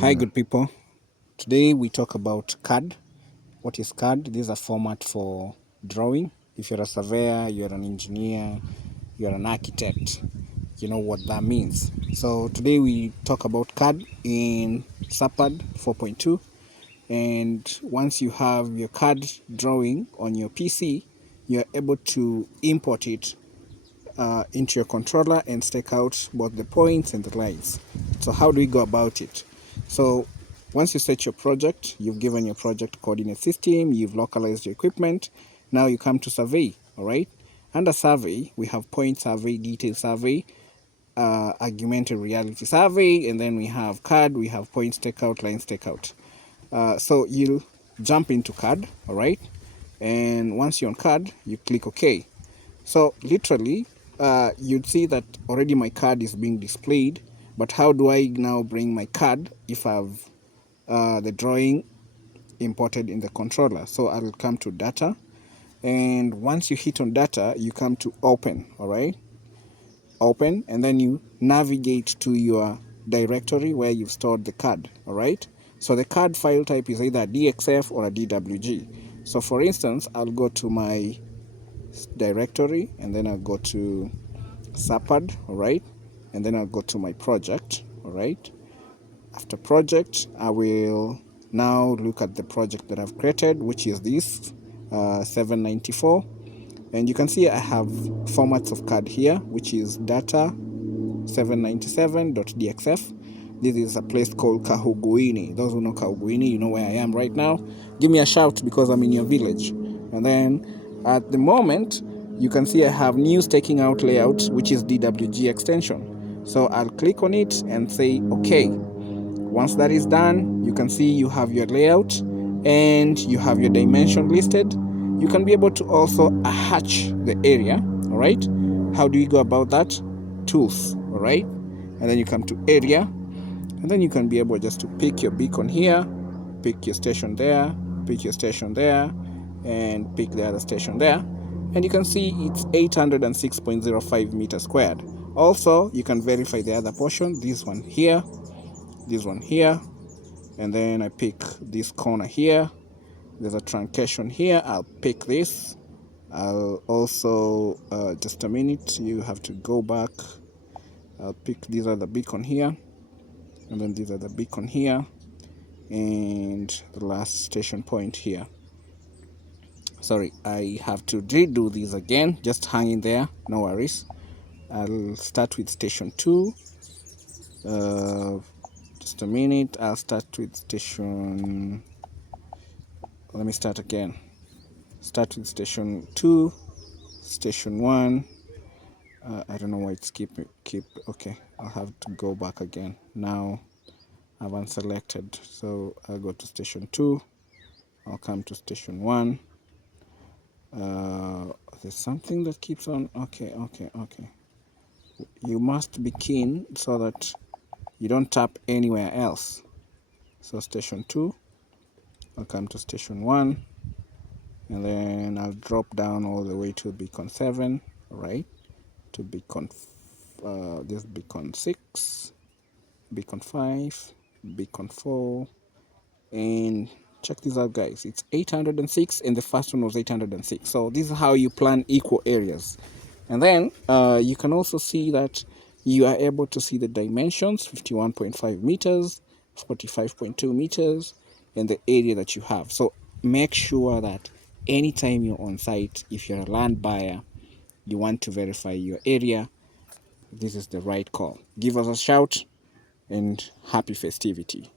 Hi, good people. Today we talk about CAD. What is CAD? This is a format for drawing. If you're a surveyor, you're an engineer, you're an architect, you know what that means. So today we talk about CAD in SAPAD 4.2. And once you have your CAD drawing on your PC, you're able to import it into your controller and stake out both the points and the lines. So how do we go about it? So once you set your project, you've given your project coordinate system, you've localized your equipment. Now you come to survey. All right. Under survey, we have point survey, detail survey, augmented reality survey, and then we have CAD, we have point stakeout, line stakeout. So you jump into CAD. All right. And once you're on CAD, you click OK. So literally, you'd see that already my card is being displayed, but how do I now bring my card if I've the drawing imported in the controller? So I'll come to data, and once you hit on data, you come to open. All right, open, and then you navigate to your directory where you've stored the card. All right, so the card file type is either a DXF or a DWG. So for instance, I'll go to my directory, and then I'll go to SAPAD, all right, and then I'll go to my project. All right, after project, I will now look at the project that I've created, which is this 794, and you can see I have formats of card here, which is data 797.dxf. This is a place called Kahuguini. Those who know Kahuguini, you know where I am right now. Give me a shout because I'm in your village. And then at the moment, you can see I have new staking out layout, which is DWG extension. So I'll click on it and say OK. Once that is done, you can see you have your layout and you have your dimension listed. You can be able to also hatch the area. All right. How do you go about that? Tools. All right. And then you come to area, and then you can be able just to pick your beacon here, pick your station there, pick your station there, and pick the other station there. And you can see it's 806.05 meters squared. Also, you can verify the other portion, this one here, and then I pick this corner here. There's a truncation here. I'll pick this. I'll also, just a minute, you have to go back. I'll pick these are the beacon here, and then these are the beacon here, and the last station point here. Sorry, I have to redo these again. Just hang in there, no worries. I'll start with station 2. Just a minute. I'll start with station. Let me start again. Start with station 2, station 1. I don't know why it's keep. Okay, I'll have to go back again. Now I've unselected, so I'll go to station 2. I'll come to station 1. There's something that keeps on. Okay. You must be keen so that you don't tap anywhere else. So station 2, I'll come to station 1, and then I'll drop down all the way to beacon 7, right? To beacon, this beacon 6, beacon 5, beacon 4, and check this out, guys. It's 806, and the first one was 806. So this is how you plan equal areas. And then you can also see that you are able to see the dimensions: 51.5 meters, 45.2 meters, and the area that you have. So make sure that anytime you're on site, if you're a land buyer, you want to verify your area, this is the right call. Give us a shout, and happy festivity.